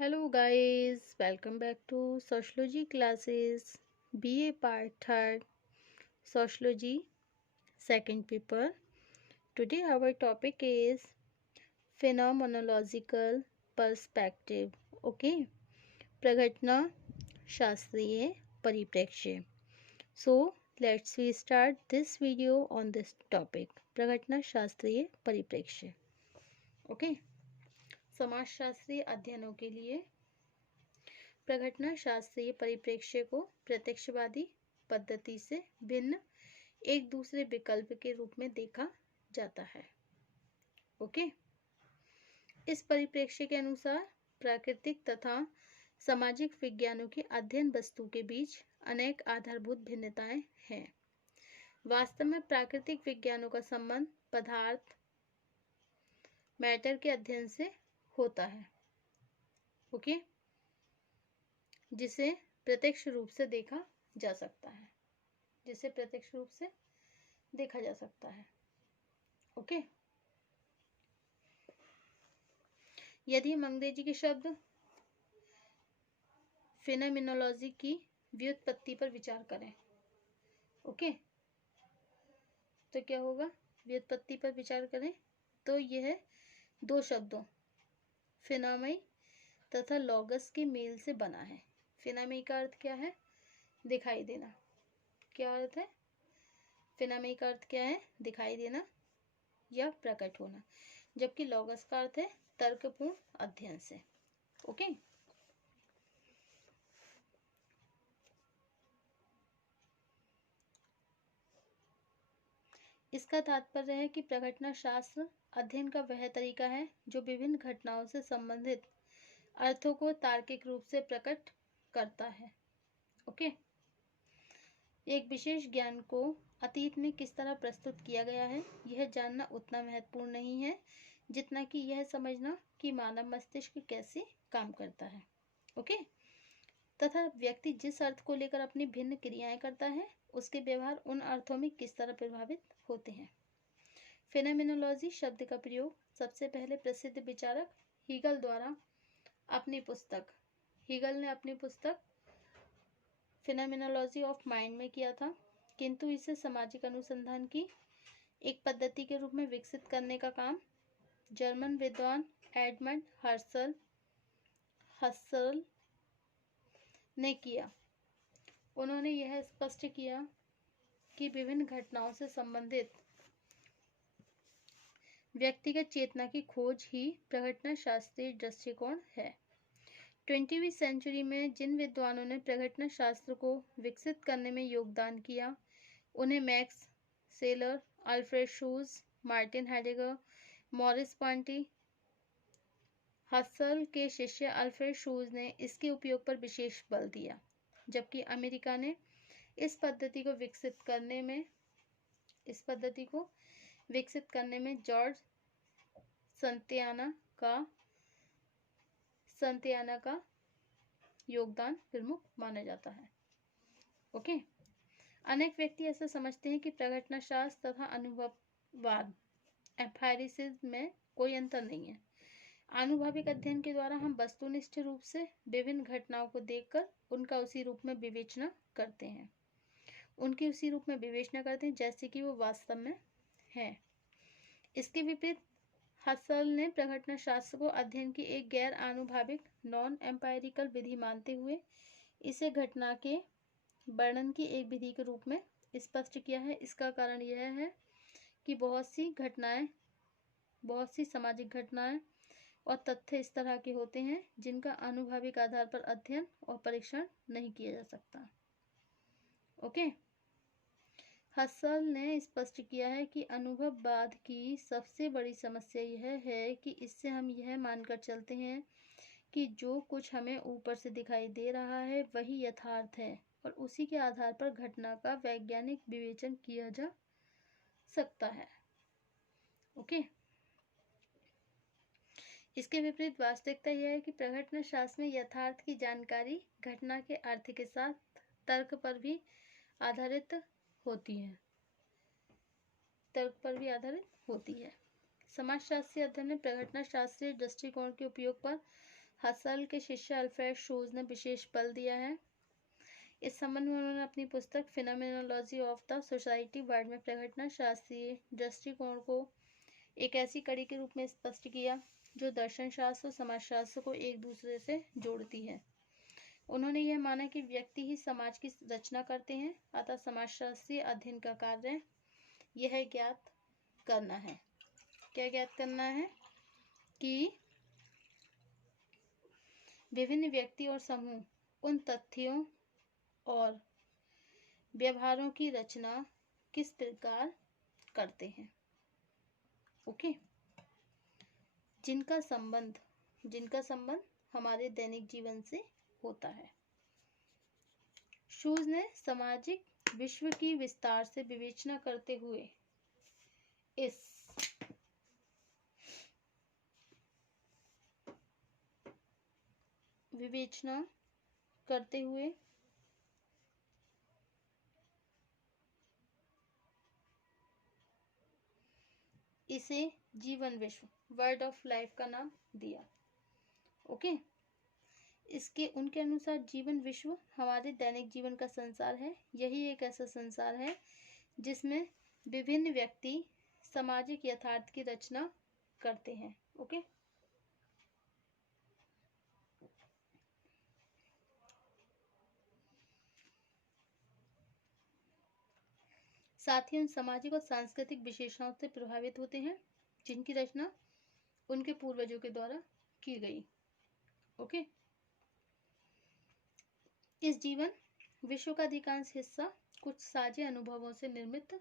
Hello guys, welcome back to Sociology classes, BA Part 3rd, Sociology, second paper. Today our topic is Phenomenological Perspective. Okay, प्रघटना शास्त्रीय परिप्रेक्ष्य. So let's we start this video on this topic. प्रघटना शास्त्रीय परिप्रेक्ष्य. Okay, समाजशास्त्रीय अध्ययनों के लिए प्रघटना शास्त्रीय परिप्रेक्ष्य को प्रत्यक्षवादी पद्धति से भिन्न एक दूसरे विकल्प के रूप में देखा जाता है. ओके, इस परिप्रेक्ष्य के अनुसार प्राकृतिक तथा सामाजिक विज्ञानों की अध्ययन वस्तु के बीच अनेक आधारभूत भिन्नताएं हैं. वास्तव में प्राकृतिक विज्ञानों का संबंध पदार्थ मैटर के अध्ययन से होता है. ओके, जिसे प्रत्यक्ष रूप से देखा जा सकता है. ओके, यदि हम अंग्रेजी के शब्द फिनोमिनोलॉजी की व्युत्पत्ति पर विचार करें, ओके, तो क्या होगा? व्युत्पत्ति पर विचार करें तो यह दो शब्दों फिनामई तथा लॉगस के मेल से बना है. फिनामई का अर्थ क्या है? दिखाई देना. क्या अर्थ है? फिनामई का अर्थ क्या है? दिखाई देना या प्रकट होना, जबकि लॉगस का अर्थ है तर्कपूर्ण अध्ययन से. ओके, इसका तात्पर्य है कि प्रघटना शास्त्र अध्ययन का वह तरीका है जो विभिन्न घटनाओं से संबंधित अर्थों को तार्किक रूप से प्रकट करता है. ओके, एक विशेष ज्ञान को अतीत में किस तरह प्रस्तुत किया गया है यह जानना उतना महत्वपूर्ण नहीं है जितना कि यह समझना कि मानव मस्तिष्क कैसे काम करता है. ओके, तथा व्यक्ति जिस अर्थ को लेकर अपनी भिन्न क्रियाएं करता है उसके व्यवहार उन अर्थों में किस तरह प्रभावित होते हैं. फेनोमेनोलॉजी शब्द का प्रयोग सबसे पहले प्रसिद्ध विचारक हीगल ने अपनी पुस्तक फेनोमेनोलॉजी ऑफ माइंड में किया था, किंतु इसे सामाजिक अनुसंधान की एक पद्धति के रूप में विकसित करने का काम जर्मन विद्वान एडमंड हस्सल ने किया. उन्होंने यह स्पष्ट किया कि विभिन्न घटनाओं से संबंधित व्यक्तिगत चेतना की खोज ही प्रघटना शास्त्रीय दृष्टिकोण है. 20वीं सेंचुरी में जिन विद्वानों ने प्रघटना शास्त्र को विकसित करने में योगदान किया उन्हें मैक्स सेलर, अल्फ्रेड शूज, Martin Heidegger, Maurice Ponty. Husserl के शिष्य अल्फ्रेड शूज ने इसके उपयोग पर विशेष बल दिया, जबकि अमेरिका ने इस पद्धति को विकसित करने में जॉर्ज संतियाना का योगदान प्रमुख माना जाता है. ओके, अनेक व्यक्ति ऐसा समझते हैं कि प्रघटना शास्त्र तथा अनुभववाद एम्पायरिसिज्म में कोई अंतर नहीं है. आनुभविक अध्ययन के द्वारा हम वस्तुनिष्ठ रूप से विभिन्न घटनाओं को देखकर उनकी उसी रूप में विवेचना करते हैं जैसे कि वो वास्तव में है. इसके विपरीत हस्सल ने प्रघटना शास्त्र को अध्ययन की एक गैर आनुभविक नॉन एम्पायरिकल विधि मानते हुए इसे घटना के वर्णन की एक विधि के रूप में स्पष्ट किया है. इसका कारण यह है कि बहुत सी सामाजिक घटनाएं और तथ्य इस तरह के होते हैं जिनका आनुभविक आधार पर अध्ययन और परीक्षण नहीं किया जा सकता. ओके, हस्सल ने स्पष्ट किया है कि अनुभववाद की सबसे बड़ी समस्या यह है कि इससे हम यह मानकर चलते हैं कि जो कुछ हमें ऊपर से दिखाई दे रहा है वही यथार्थ है और उसी के आधार पर घटना का वैज्ञानिक विवेचन किया जा सकता है. ओके, इसके विपरीत वास्तविकता यह है कि प्रघटना शास्त्र में यथार्थ की जानकारी घटना के अर्थ के साथ तर्क पर भी आधारित होती है. समाजशास्त्रीय अध्ययन में प्रघटना शास्त्रीय दृष्टिकोण के उपयोग पर हसल के शिष्य अल्फ्रेड शूज ने विशेष बल दिया है। इस संबंध में उन्होंने अपनी पुस्तक phenomenology of the society world में प्रघटना शास्त्रीय दृष्टिकोण को एक ऐसी कड़ी के रूप में स्पष्ट किया जो दर्शन शास्त्र और समाजशास्त्र को एक दूसरे से जोड़ती है। उन्होंने यह माना कि व्यक्ति ही समाज की रचना करते हैं, अतः समाजशास्त्रीय अध्ययन का कार्य यह ज्ञात करना है। क्या ज्ञात करना है? कि विभिन्न व्यक्ति और समूह उन तथ्यों और व्यवहारों की रचना किस प्रकार करते हैं, ओके, जिनका संबंध हमारे दैनिक जीवन से होता है। शूज ने सामाजिक विश्व की विस्तार से विवेचना करते हुए इसे जीवन विश्व वर्ड ऑफ लाइफ का नाम दिया, ओके। उनके अनुसार जीवन विश्व हमारे दैनिक जीवन का संसार है। यही एक ऐसा संसार है जिसमें विभिन्न व्यक्ति सामाजिक यथार्थ की रचना करते हैं, ओके। साथ ही उन सामाजिक और सांस्कृतिक विशेषताओं से प्रभावित होते हैं जिनकी रचना उनके पूर्वजों के द्वारा की गई, ओके। इस जीवन विश्व का अधिकांश हिस्सा कुछ साझे अनुभवों से निर्मित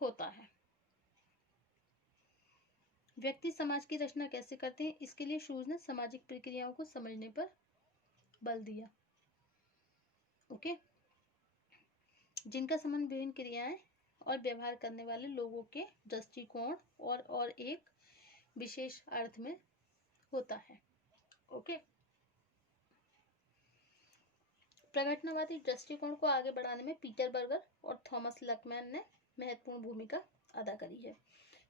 होता है। व्यक्ति समाज की रचना कैसे करते हैं, इसके लिए शूज ने सामाजिक प्रक्रियाओं को समझने पर बल दिया, ओके, जिनका संबंध विभिन्न क्रियाएं और व्यवहार करने वाले लोगों के दृष्टिकोण और एक विशेष अर्थ में होता है, ओके। प्रघटनावादी दृष्टिकोण को आगे बढ़ाने में पीटर बर्गर और थॉमस लकमैन ने महत्वपूर्ण भूमिका अदा करी है।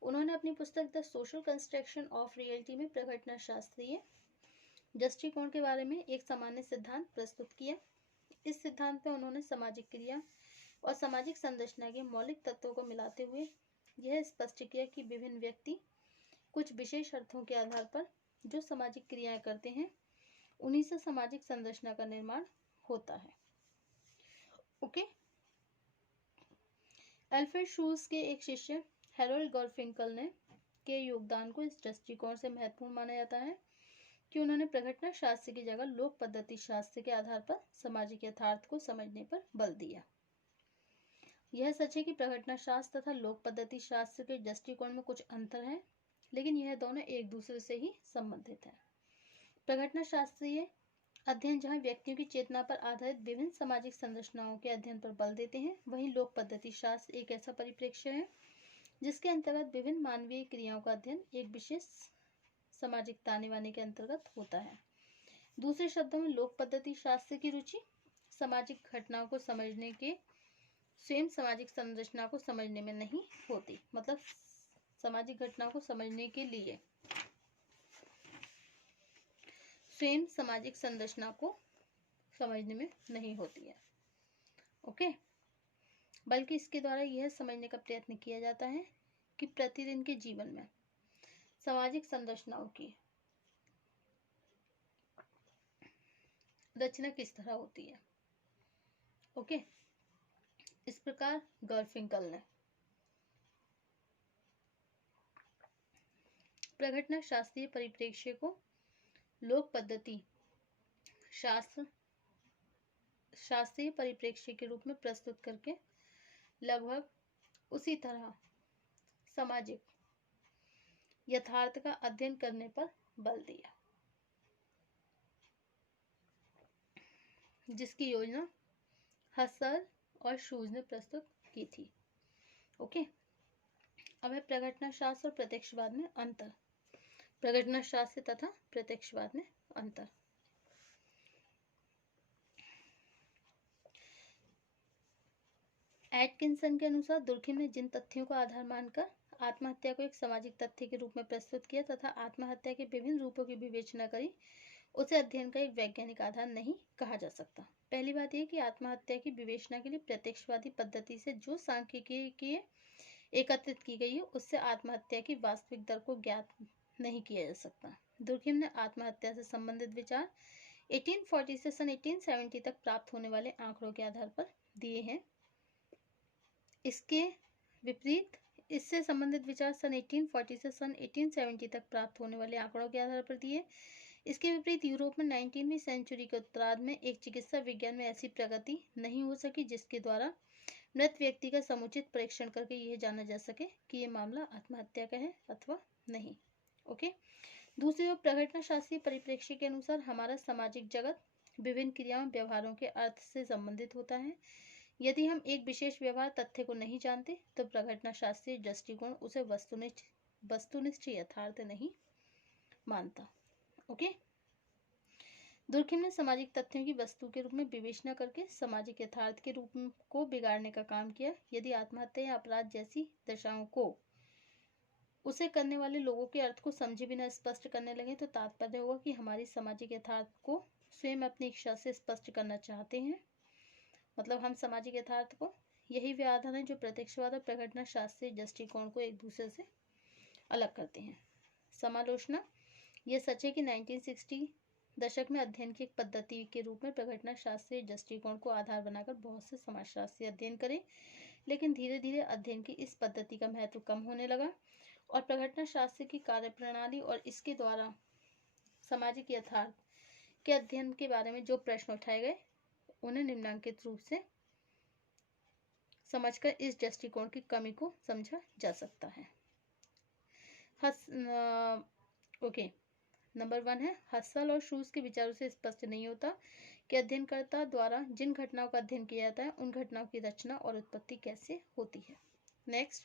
उन्होंने अपनी पुस्तक the social construction of reality में प्रघटना शास्त्रीय दृष्टिकोण के बारे में एक सामान्य सिद्धांत प्रस्तुत किया। इस सिद्धांत में उन्होंने सामाजिक क्रिया और सामाजिक संरचना के मौलिक तत्वों को मिलाते हुए यह स्पष्ट किया कि विभिन्न व्यक्ति कुछ विशेष अर्थों के आधार पर जो सामाजिक क्रियाएं करते हैं उन्हीं से सामाजिक संरचना का निर्माण होता है, ओके। अल्फ्रेड शूज के एक शिष्य हैरोल्ड गारफिंकल ने के योगदान को इस दृष्टिकोण से महत्वपूर्ण माना जाता है कि उन्होंने प्रघटना शास्त्र की जगह लोक पद्धति शास्त्र के आधार पर सामाजिक यथार्थ को समझने पर बल दिया। यह सच है कि प्रघटना शास्त्र तथा लोक पद्धति शास्त्र के दृष्टिकोण में कुछ अंतर है, लेकिन यह दोनों एक दूसरे से ही संबंधित है। प्रघटना शास्त्रीय अध्ययन जहां व्यक्तियों की चेतना पर आधारित विभिन्न सामाजिक संरचनाओं के अध्ययन पर बल देते हैं, वहीं लोक पद्धति शास्त्र एक ऐसा परिप्रेक्ष्य है जिसके अंतर्गत विभिन्न मानवीय क्रियाओं का अध्ययन एक विशेष सामाजिक ताने बाने के अंतर्गत होता है। दूसरे शब्दों में लोक पद्धति शास्त्र की रुचि सामाजिक घटनाओं को समझने के स्वयं सामाजिक संरचना को समझने में नहीं होती, मतलब सामाजिक घटनाओं को समझने के लिए स्वयं सामाजिक संरचना को समझने में नहीं होती है, ओके, बल्कि इसके द्वारा यह समझने का प्रयत्न किया जाता है कि प्रतिदिन के जीवन में सामाजिक संरचनाओं की रचना किस तरह होती है, ओके। इस प्रकार गारफिंकल ने प्रघटना शास्त्रीय परिप्रेक्ष्य को लोक पद्धति शास्त्रीय परिप्रेक्ष्य के रूप में प्रस्तुत करके लगभग उसी तरह सामाजिक यथार्थ का अध्ययन करने पर बल दिया, जिसकी योजना हसल और शूज ने प्रस्तुत की थी, ओके। अब है प्रघटना शास्त्र और प्रत्यक्षवाद में अंतर। प्रघटना शास्त्र तथा प्रत्यक्षवाद में अंतर। एटकिंसन के अनुसार दुर्खिम ने जिन तथ्यों को आधार मानकर आत्महत्या को एक सामाजिक तथ्य के रूप में प्रस्तुत किया तथा आत्महत्या के विभिन्न रूपों की विवेचना करी, उसे अध्ययन का एक वैज्ञानिक आधार नहीं कहा जा सकता। पहली बात यह कि आत्महत्या की विवेचना के लिए प्रत्यक्षवादी पद्धति से जो सांख्यिकी एकत्रित की गई है उससे आत्महत्या की वास्तविक दर को ज्ञात नहीं किया जा सकता। दुर्खिम ने आत्महत्या से संबंधित विचार 1840 से सन 1870 तक प्राप्त होने वाले आंकड़ों के आधार पर दिए हैं। इसके विपरीत इससे संबंधित विचार सन 1840 से सन 1870 तक प्राप्त होने वाले आंकड़ों के आधार पर दिए। इसके विपरीत यूरोप में 19वीं सेंचुरी के उत्तरार्ध में एक चिकित्सा विज्ञान में ऐसी प्रगति नहीं हो सकी जिसके द्वारा मृत व्यक्ति का समुचित परीक्षण करके यह जाना जा सके कि यह मामला आत्महत्या का है अथवा नहीं। ओके। दूसरी ओर प्रघटना शास्त्रीय परिप्रेक्ष्य के अनुसार हमारा सामाजिक जगत विभिन्न क्रियाओं व्यवहारों के अर्थ से संबंधित होता है। यदि हम एक विशेष व्यवहार तथ्य को नहीं जानते तो प्रघटना शास्त्रीय दृष्टिकोण उसे वस्तुनिष्ठ यथार्थ नहीं मानता। ओके। दुर्खिम ने सामाजिक तथ्यों की वस्तु के रूप में विवेचना करके सामाजिक यथार्थ के रूप को बिगाड़ने का काम किया। यदि आत्महत्या या अपराध जैसी दशाओं को उसे करने वाले लोगों के अर्थ को समझे बिना स्पष्ट करने लगे तो तात्पर्य होगा कि हमारी सामाजिक यथार्थ को स्वयं अपनी इच्छा से स्पष्ट करना चाहते हैं। मतलब हम सामाजिक यथार्थ को, यही वे आधार हैं जो प्रत्यक्षवाद और प्रघटना शास्त्रीय दृष्टिकोण को एक दूसरे से अलग करते हैं। समालोचना। यह सच है कि 1960 दशक में अध्ययन की एक पद्धति के रूप में प्रघटना शास्त्रीय दृष्टिकोण को आधार बनाकर बहुत से समाजशास्त्री अध्ययन करें, लेकिन धीरे धीरे अध्ययन की इस पद्धति का महत्व कम होने लगा और प्रघटना शास्त्र की कार्यप्रणाली और इसके द्वारा सामाजिक यथार्थ के अध्ययन के बारे में जो प्रश्न उठाए गए उन्हें निम्नांकित रूप से समझकर इस दृष्टिकोण की कमी को समझा जा सकता है। ओके। नंबर 1 है, हसल और शूज के विचारों से स्पष्ट नहीं होता कि अध्ययनकर्ता द्वारा जिन घटनाओं का अध्ययन किया जाता है उन घटनाओं की रचना और उत्पत्ति कैसे होती है। नेक्स्ट,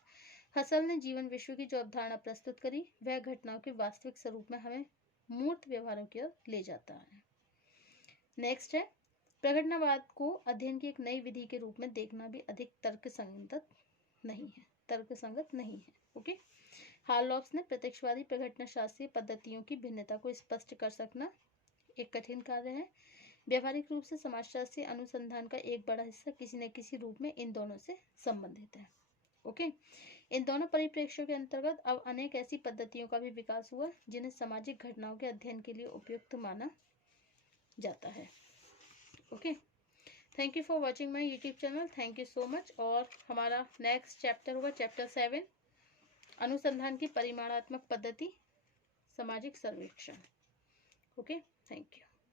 हसल ने जीवन विश्व की जो अवधारणा प्रस्तुत करी वह घटनाओं के वास्तविक स्वरूप में हमें मूर्त व्यवहारों की ओर ले जाता है। नेक्स्ट है, प्रघटनावाद को अध्ययन की एक नई विधि के रूप में देखना भी अधिक तर्कसंगत नहीं है। ओके। हार्लॉप्स ने प्रत्यक्षवादी प्रघटना शास्त्रीय पद्धतियों की भिन्नता को स्पष्ट कर सकना एक कठिन कार्य है। व्यवहारिक रूप से समाजशास्त्रीय अनुसंधान का एक बड़ा हिस्सा किसी न किसी रूप में इन दोनों से संबंधित है। ओके। इन दोनों परिप्रेक्ष्यों के अंतर्गत अब अनेक ऐसी पद्धतियों का भी विकास हुआ जिन्हें सामाजिक घटनाओं के अध्ययन के लिए उपयुक्त माना जाता है। Okay. Thank you for watching my YouTube channel. Thank you so much. और हमारा नेक्स्ट चैप्टर होगा चैप्टर 7, अनुसंधान की परिमाणात्मक पद्धति, सामाजिक सर्वेक्षण। Okay, thank you.